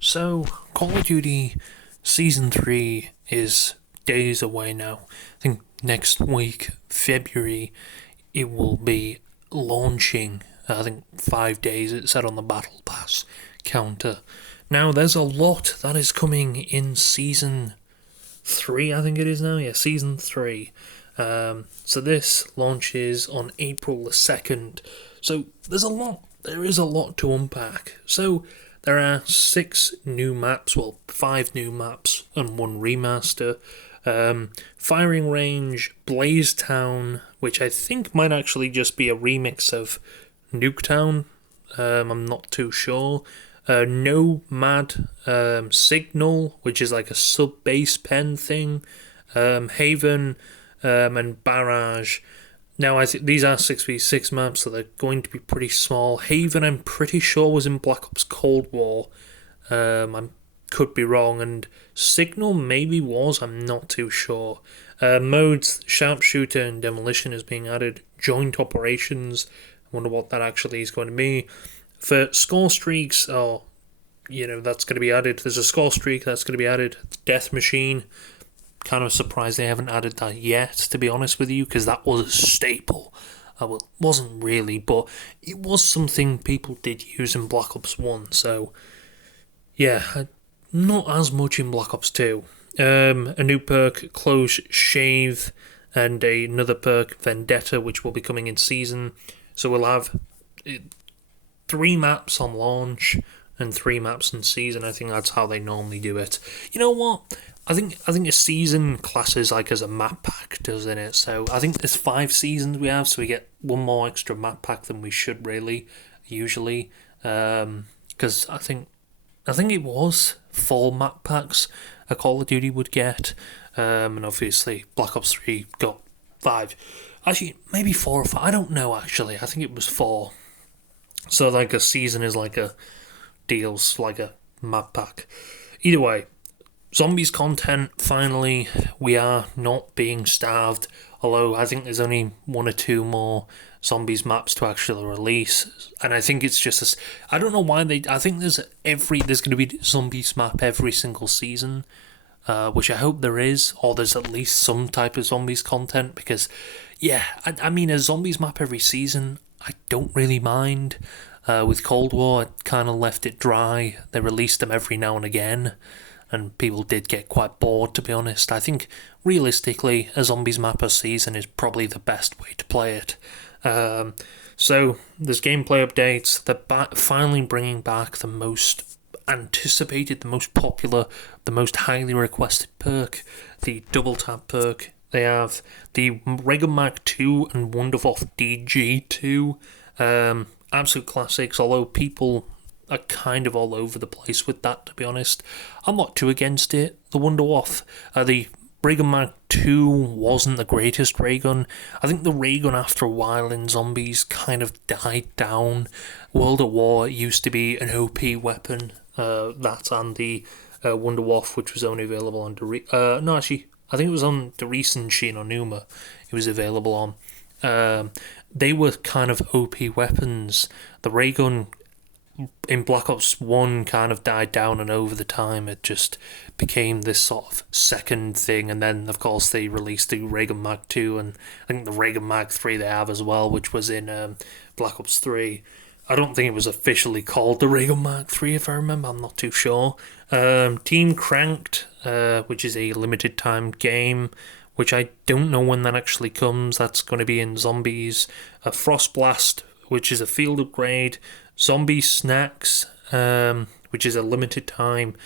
So, Call of Duty Season 3 is days away now. I think next week, February, it will be launching. I think 5 days it said on the Battle Pass counter. Now, there's a lot that is coming in Season 3, I think it is now. Yeah, Season 3. So this launches on April the 2nd. So there is a lot to unpack. So there are 5 new maps and 1 remaster. Firing Range, Blaze Town, which I think might actually just be a remix of Nuketown. I'm not too sure. Nomad, Signal, which is like a sub-base pen thing. Haven, and Barrage. Now, I think these are 6v6 maps, so they're going to be pretty small. Haven, I'm pretty sure, was in Black Ops Cold War. I could be wrong, and Signal maybe was, I'm not too sure. Modes, Sharpshooter and Demolition is being added. Joint Operations, I wonder what that actually is going to be. For score streaks, that's going to be added. There's a score streak that's going to be added. Death Machine, kind of surprised they haven't added that yet, to be honest with you, because that was a staple. Well, it wasn't really, but it was something people did use in Black Ops 1, so yeah, not as much in Black Ops 2. A new perk, Close Shave, and another perk, Vendetta, which will be coming in season. So we'll have 3 maps on launch and 3 maps in season. I think that's how they normally do it. You know what? I think a season classes like as a map pack, doesn't it? So I think there's 5 seasons we have, so we get 1 more extra map pack than we should really, usually. Because I think it was 4 map packs a Call of Duty would get, and obviously Black Ops 3 got 5. Actually, maybe 4 or 5. I don't know. Actually, I think it was 4. So like a season is like a deals like a map pack. Either way. Zombies content, finally, we are not being starved, although I think there's only 1 or 2 more Zombies maps to actually release, and I think it's just I don't know why I think there's going to be Zombies map every single season, which I hope there is, or there's at least some type of Zombies content, because, yeah, I mean, a Zombies map every season, I don't really mind. With Cold War, I kind of left it dry. They released them every now and again, and people did get quite bored, to be honest. I think, realistically, a Zombies map a season is probably the best way to play it. So, there's gameplay updates. They're finally bringing back the most anticipated, the most popular, the most highly requested perk, the double tap perk. They have the Raygun Mag 2 and Wunderwaffe DG2. Absolute classics, although people are kind of all over the place with that, to be honest. I'm not too against it. The Wunderwaffe, the Raygun Mag 2 wasn't the greatest raygun. I think the raygun after a while in Zombies kind of died down. World at War used to be an OP weapon. That and the Wunderwaffe, which was only available on I think it was on Der Riesen Shin or Numa. It was available on. They were kind of OP weapons. The raygun in Black Ops 1 kind of died down, and over the time it just became this sort of second thing, and then of course they released the Raygun Mag 2 and I think the Raygun Mag 3 they have as well, which was in Black Ops 3. I don't think it was officially called the Raygun Mag 3 if I remember, I'm not too sure. Team Cranked, which is a limited time game, which I don't know when that actually comes. That's going to be in Zombies. Frostblast, which is a field upgrade. Zombie Snacks, which is a limited time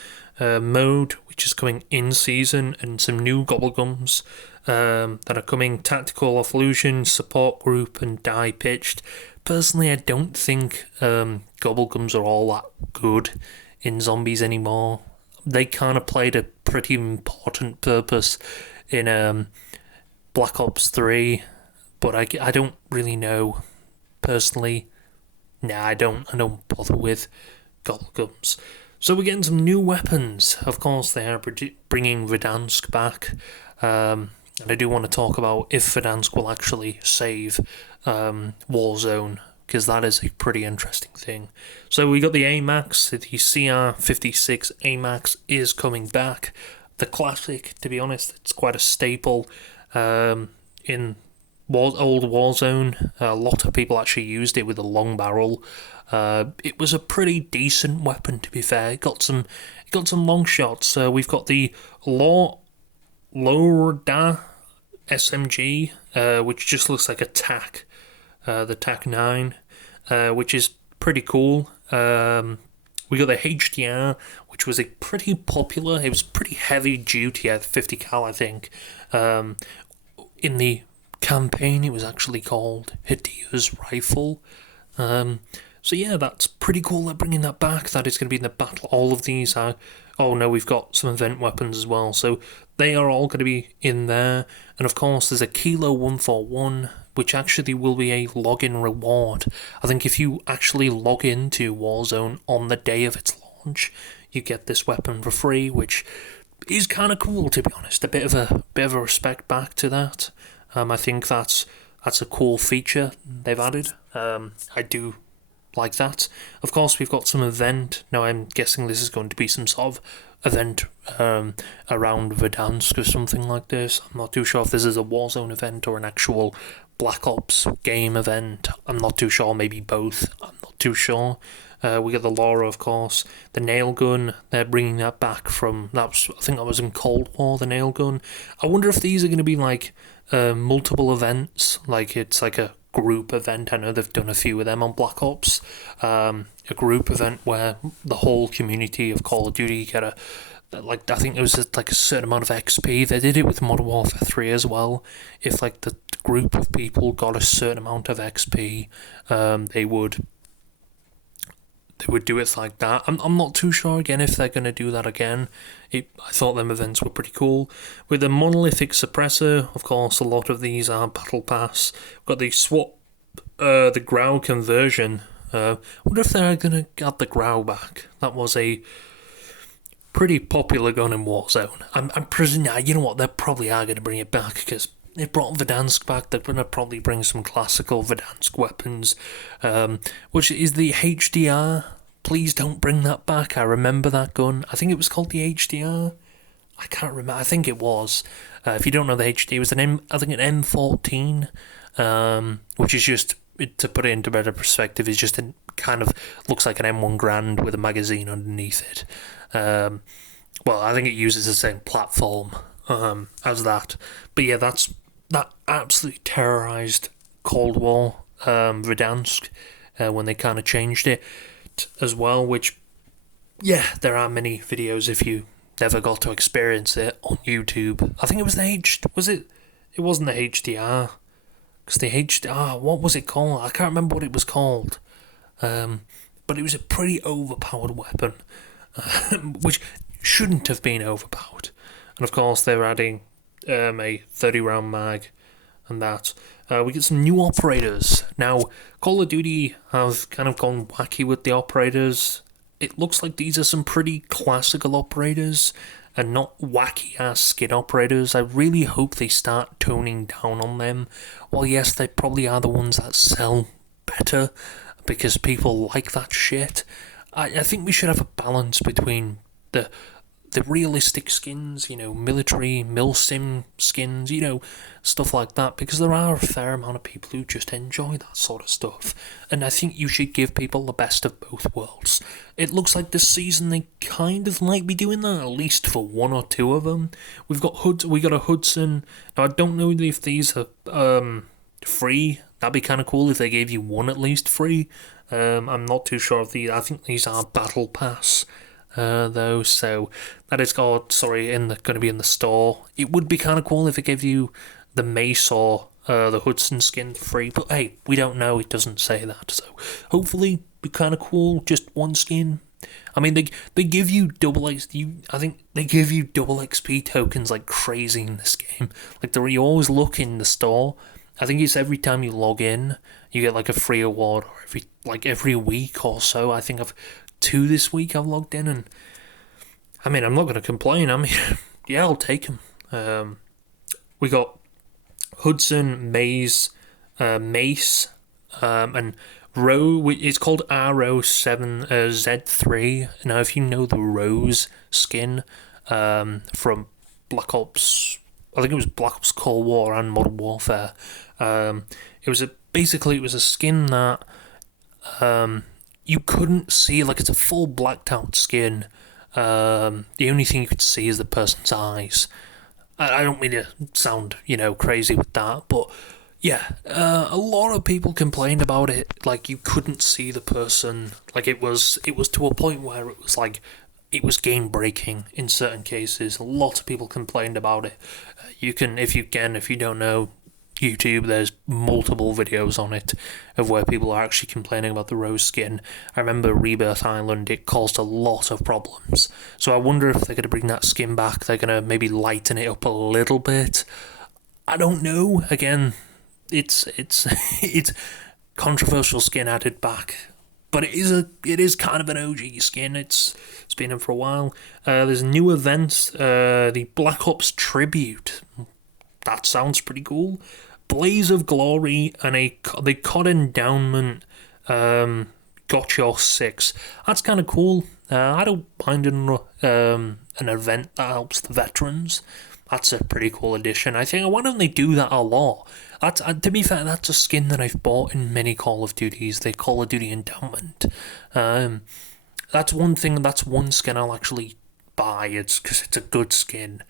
mode, which is coming in season, and some new Gobblegums that are coming. Tactical Illusion, Support Group, and Die Pitched. Personally, I don't think Gobblegums are all that good in Zombies anymore. They kind of played a pretty important purpose in Black Ops 3, but I don't really know personally. Nah, I don't bother with Gobblegums. So we're getting some new weapons. Of course, they are bringing Verdansk back, and I do want to talk about if Verdansk will actually save Warzone because that is a pretty interesting thing. So we got the AMAX, the CR56 AMAX is coming back. The classic, to be honest, it's quite a staple in old Warzone. A lot of people actually used it with a long barrel. It was a pretty decent weapon, to be fair. It got some long shots. We've got the Lorda SMG, which just looks like a TAC, the TAC 9, which is pretty cool. We got the HDR, which was a pretty popular. It was pretty heavy duty at 50 cal, I think. In the campaign, it was actually called Hidea's Rifle. So yeah, that's pretty cool. They're bringing that back. That is going to be in the battle. All of these are. Oh no, we've got some event weapons as well. So they are all going to be in there. And of course, there's a Kilo 141, which actually will be a login reward. I think if you actually log into Warzone on the day of its launch, you get this weapon for free, which is kind of cool, to be honest. A bit of a respect back to that. I think that's a cool feature they've added. I do like that. Of course, we've got some event. Now, I'm guessing this is going to be some sort of event around Verdansk or something like this. I'm not too sure if this is a Warzone event or an actual Black Ops game event. I'm not too sure. Maybe both. I'm not too sure. We got the Laura, of course. The nail gun, they're bringing that back from... I think that was in Cold War, the nail gun. I wonder if these are going to be like multiple events. Like it's like a group event. I know they've done a few of them on Black Ops. A group event where the whole community of Call of Duty get a... Like, I think it was like a certain amount of XP. They did it with Modern Warfare 3 as well. If like the group of people got a certain amount of XP, they would do it like that. I'm not too sure again if they're going to do that again. I thought them events were pretty cool. With the monolithic suppressor, of course, a lot of these are Battle Pass. We've got the swap, the Grau conversion. I wonder if they're going to get the Grau back. That was a pretty popular gun in Warzone. I'm presuming, you know what, they probably are going to bring it back because they brought Verdansk back. They're going to probably bring some classical Verdansk weapons, which is the HDR. Please don't bring that back. I remember that gun. I think it was called the HDR. I can't remember. I think it was. If you don't know the HDR, it was an M14, which is just, to put it into better perspective, is just a kind of looks like an M1 Grand with a magazine underneath it. Well, I think it uses the same platform as that. But yeah, that absolutely terrorized Cold War Verdansk when they kind of changed it as well, which, yeah, there are many videos if you never got to experience it on YouTube. I think it was it wasn't the HDR, because the HDR, what was it called? I can't remember what it was called, but it was a pretty overpowered weapon, which shouldn't have been overpowered. And of course they're adding a 30 round mag and that. We get some new operators. Now, Call of Duty have kind of gone wacky with the operators. It looks like these are some pretty classical operators and not wacky ass skin operators. I really hope they start toning down on them. Well, yes, they probably are the ones that sell better because people like that shit. I think we should have a balance between the realistic skins, military, milsim skins, stuff like that, because there are a fair amount of people who just enjoy that sort of stuff, and I think you should give people the best of both worlds. It looks like this season they kind of might be doing that, at least for one or two of them. We got a Hudson. Now, I don't know if these are free. That'd be kind of cool if they gave you one at least free. I'm not too sure if I think these are Battle Pass, though, so that is going to be in the store. It would be kind of cool if it gave you the Mace or the Hudson skin free, but hey, we don't know. It doesn't say that, so hopefully be kind of cool. Just one skin. I mean, they give you double XP. I think they give you double XP tokens like crazy in this game. Like you always look in the store. I think it's every time you log in, you get like a free award, or every week or so. I think I've 2 this week I've logged in, and I mean, I'm not going to complain. I mean, yeah, I'll take them. We got Hudson, Mace, and It's called RO7Z3. Now, if you know the Rose skin from Black Ops, I think it was Black Ops Cold War and Modern Warfare. It was a skin that you couldn't see, like it's a full blacked out skin. The only thing you could see is the person's eyes. I don't mean to sound, crazy with that, but yeah, a lot of people complained about it. Like you couldn't see the person. Like it was to a point where it was like it was game breaking in certain cases. A lot of people complained about it. If you don't know YouTube, there's multiple videos on it of where people are actually complaining about the rose skin. I remember Rebirth Island, it caused a lot of problems. So I wonder if they're going to bring that skin back. They're going to maybe lighten it up a little bit. I don't know. Again, it's controversial skin added back, but it is kind of an OG skin. It's been in for a while. There's new events. The Black Ops Tribute. That sounds pretty cool. Blaze of Glory and the COD Endowment Gotcha 6. That's kind of cool. I don't mind an event that helps the veterans. That's a pretty cool addition. I think, why don't they do that a lot? To be fair, that's a skin that I've bought in many Call of Duties. The Call of Duty Endowment. That's one thing. That's one skin I'll actually buy. It's because it's a good skin.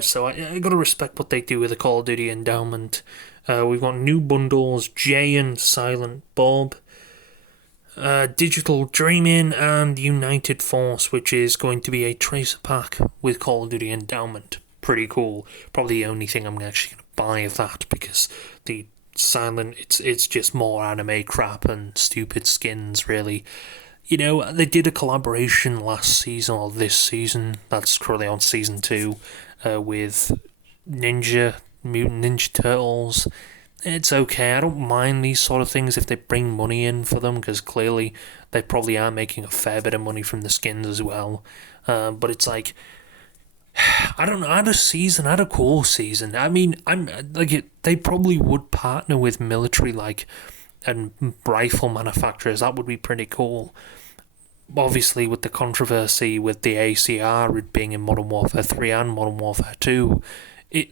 So I gotta respect what they do with the Call of Duty Endowment. We've got new bundles, Jay and Silent Bob, Digital Dreaming, and United Force, which is going to be a tracer pack with Call of Duty Endowment. Pretty cool. Probably the only thing I'm actually going to buy of that, because the Silent, it's just more anime crap and stupid skins, really. They did a collaboration last season, or this season, that's currently on season 2, with Mutant Ninja Turtles. It's okay. I don't mind these sort of things if they bring money in for them, because clearly they probably are making a fair bit of money from the skins as well. But it's like, I don't know, add a core season. I mean, they probably would partner with military, and rifle manufacturers. That would be pretty cool. Obviously, with the controversy with the ACR being in Modern Warfare 3 and Modern Warfare 2,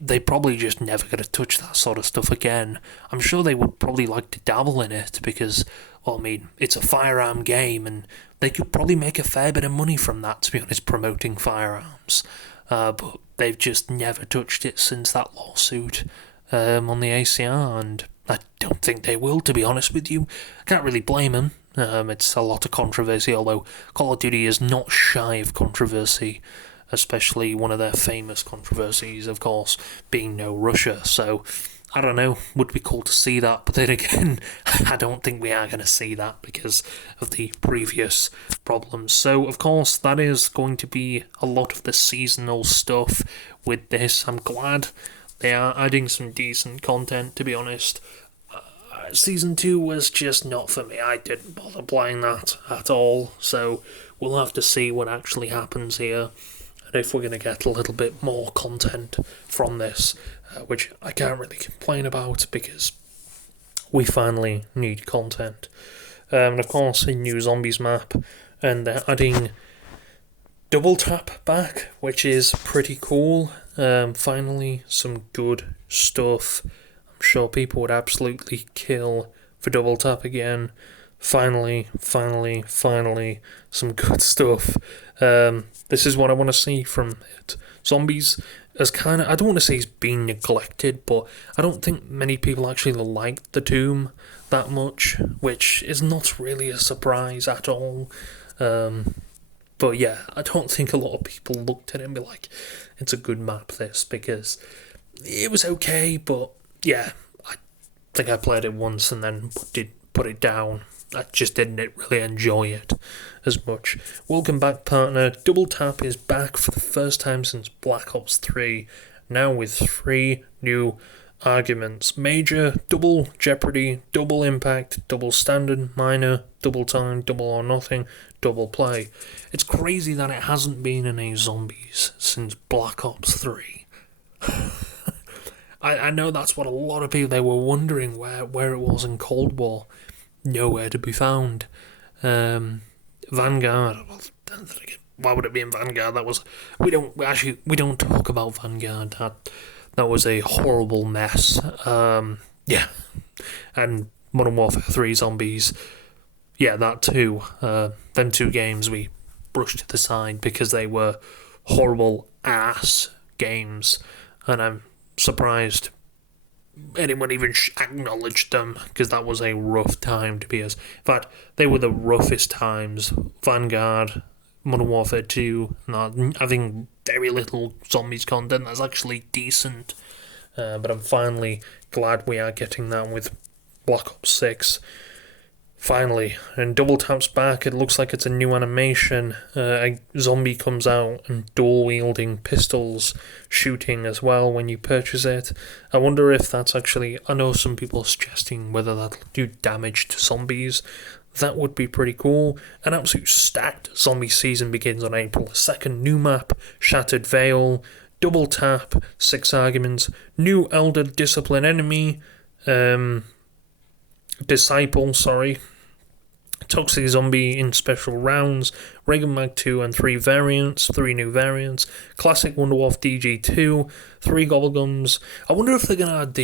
they probably just never going to touch that sort of stuff again. I'm sure they would probably like to dabble in it because, it's a firearm game and they could probably make a fair bit of money from that, to be honest, promoting firearms. But they've just never touched it since that lawsuit on the ACR, and I don't think they will, to be honest with you. I can't really blame them. It's a lot of controversy, although Call of Duty is not shy of controversy, especially one of their famous controversies, of course, being no Russia. So, I don't know, would be cool to see that, but then again, I don't think we are going to see that because of the previous problems. So, of course, that is going to be a lot of the seasonal stuff with this. I'm glad they are adding some decent content, to be honest. Season 2 was just not for me. I didn't bother playing that at all, so we'll have to see what actually happens here, and if we're going to get a little bit more content from this, which I can't really complain about because we finally need content. And of course, a new zombies map, and they're adding double tap back, which is pretty cool. Finally, some good stuff. I'm sure people would absolutely kill for double tap again. Finally, some good stuff. This is what I want to see from it. Zombies as I don't want to say it's been neglected, but I don't think many people actually like the Doom that much, which is not really a surprise at all. But yeah, I don't think a lot of people looked at it and be like, it's a good map, this, because it was okay, but yeah, I think I played it once and then put it down. I just didn't really enjoy it as much. Welcome back, partner. Double Tap is back for the first time since Black Ops 3, now with 3 new arguments: Major, Double Jeopardy, Double Impact, Double Standard, Minor, Double Time, Double or Nothing, Double Play. It's crazy that it hasn't been in a Zombies since Black Ops 3. I know that's what a lot of people, they were wondering where it was in Cold War. nowhere to be found. Vanguard. Well, why would it be in Vanguard? That was we don't talk about Vanguard. That was a horrible mess. Yeah, and Modern Warfare 3 Zombies. Yeah, that too. Them two games we brushed to the side because they were horrible ass games, and I'm surprised anyone even acknowledged them because that was a rough time to be as. In fact, they were the roughest times. Vanguard, Modern Warfare 2, not having very little zombies content that's actually decent. But I'm finally glad we are getting that with Black Ops 6. Finally, and Double Tap's back. It looks like it's a new animation. A zombie comes out and dual-wielding pistols, shooting as well when you purchase it. I wonder if that's actually... I know some people are suggesting whether that'll do damage to zombies. That would be pretty cool. An absolute stacked zombie season begins on April 2nd. New map, Shattered Veil, Double Tap, 6 arguments, new Elder Discipline enemy, Disciple, Toxic Zombie in special rounds, Reagan Mag 2 and 3 new variants, Classic Wonderwolf DG2, 3 Gobblegums. I wonder if they're going to add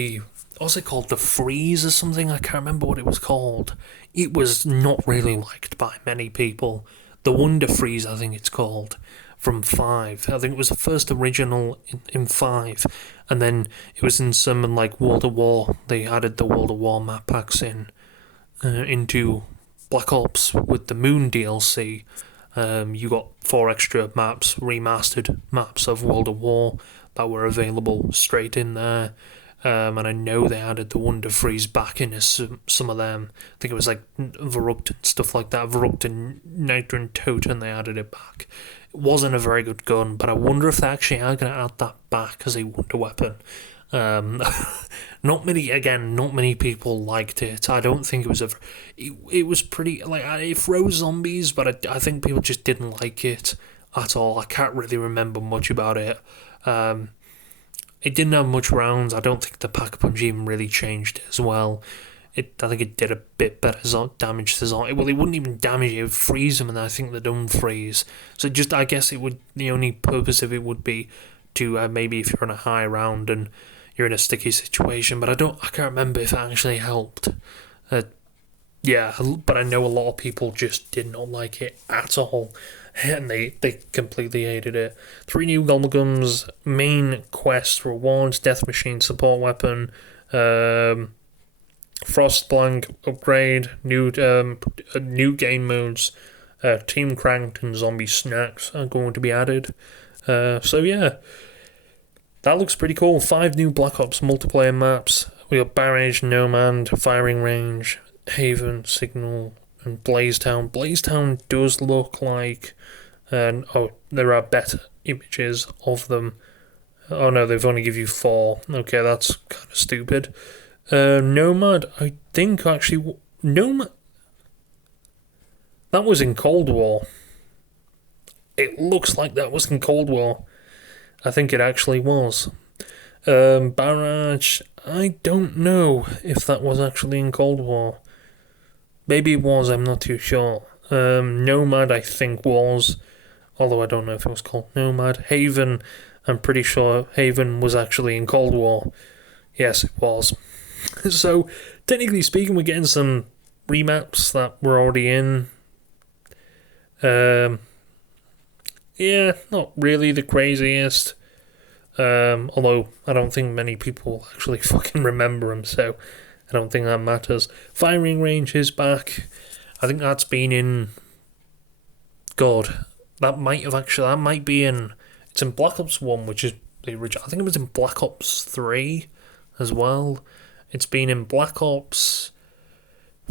what's it called, the Freeze or something? I can't remember what it was called. It was not really liked by many people. The Wonder Freeze, I think it's called, from 5. I think it was the first original in 5, and then it was in some like World of War. They added the World of War map packs into Black Ops with the Moon DLC. You got 4 extra maps, remastered maps of World of War that were available straight in there. And I know they added the Wonder Freeze back in some of them. I think it was like Verrucht and stuff like that. Verrucht and Nitro and Toten, they added it back. It wasn't a very good gun, but I wonder if they actually are going to add that back as a wonder weapon. Not many people liked it. I don't think it was it was pretty, like, it froze zombies, but I think people just didn't like it at all. I can't really remember much about it. It didn't have much rounds. I don't think the pack-a-punch even really changed it as well. I think it did a bit better damage to zombie. Well, it wouldn't even damage it. It would freeze them, and I think they don't freeze. So I guess the only purpose of it would be to maybe if you're on a high round and you're in a sticky situation. But I can't remember if it actually helped. Yeah, but I know a lot of people just did not like it at all. And they completely hated it. 3 new Gobblegums, main quest rewards, Death Machine support weapon, Frostblank upgrade, new game modes, Team Cranked and Zombie Snacks are going to be added. So yeah, that looks pretty cool. 5 new Black Ops multiplayer maps. We got Barrage, Nomad, Firing Range, Haven, Signal, and Blazetown. Blazetown does look like... there are better images of them. Oh no, they've only give you 4. Okay, that's kind of stupid. Nomad, I think actually... Nomad... That was in Cold War. It looks like that was in Cold War. I think it actually was. Barrage, I don't know if that was actually in Cold War. Maybe it was, I'm not too sure. Nomad, I think, was, although I don't know if it was called Nomad. Haven, I'm pretty sure Haven was actually in Cold War. Yes, it was. So, technically speaking, we're getting some remaps that were already in. Yeah, not really the craziest. Although, I don't think many people actually fucking remember them, so... I don't think that matters. Firing Range is back. I think that's been in... God, that might be in... It's in Black Ops 1, which is the original. I think it was in Black Ops 3 as well. It's been in Black Ops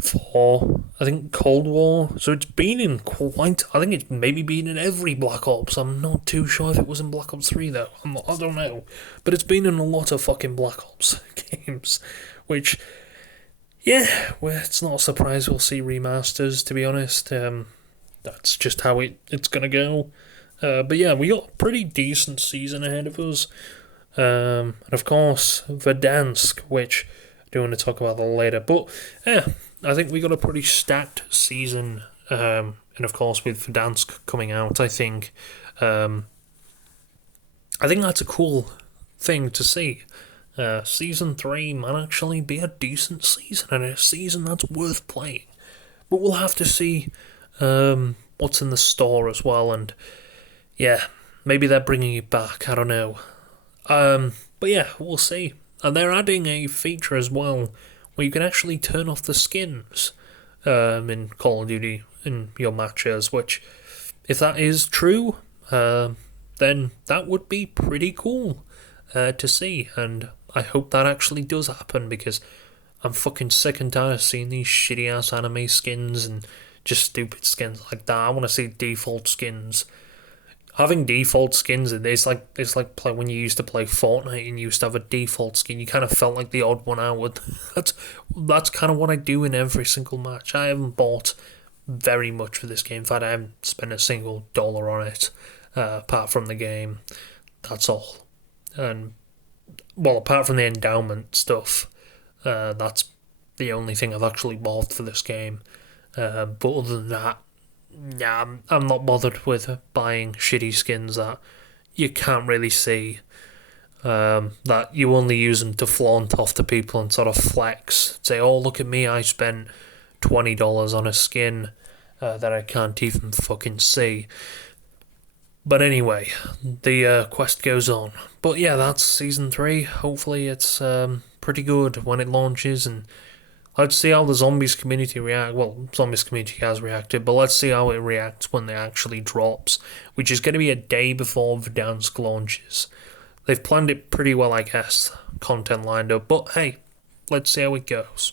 4, I think Cold War. So it's been in quite... I think it's maybe been in every Black Ops. I'm not too sure if it was in Black Ops 3, though. I don't know. But it's been in a lot of fucking Black Ops games, which... Yeah, well, it's not a surprise we'll see remasters, to be honest. That's just how it's going to go. But yeah, we got a pretty decent season ahead of us. And of course, Verdansk, which I do want to talk about that later. But yeah, I think we got a pretty stacked season, and of course with Verdansk coming out, I think that's a cool thing to see. Season 3 might actually be a decent season and a season that's worth playing. But we'll have to see what's in the store as well, and yeah, maybe they're bringing it back, I don't know. But yeah, we'll see. And they're adding a feature as well where you can actually turn off the skins in Call of Duty in your matches, which, if that is true, then that would be pretty cool to see, and I hope that actually does happen, because I'm fucking sick and tired of seeing these shitty ass anime skins and just stupid skins like that. I want to see default skins. Having default skins, it's like when you used to play Fortnite and you used to have a default skin. You kind of felt like the odd one out. That's kind of what I do in every single match. I haven't bought very much for this game. In fact, I haven't spent a single dollar on it, apart from the game. That's all. And well, apart from the endowment stuff, that's the only thing I've actually bought for this game. But other than that, yeah, I'm not bothered with buying shitty skins that you can't really see. That you only use them to flaunt off to people and sort of flex. Say, oh, look at me, I spent $20 on a skin that I can't even fucking see. But anyway, the quest goes on. But yeah, that's Season 3. Hopefully it's pretty good when it launches, and let's see how the Zombies community react. Well, Zombies community has reacted, but let's see how it reacts when it actually drops, which is going to be a day before Verdansk launches. They've planned it pretty well, I guess, content lined up, but hey, let's see how it goes.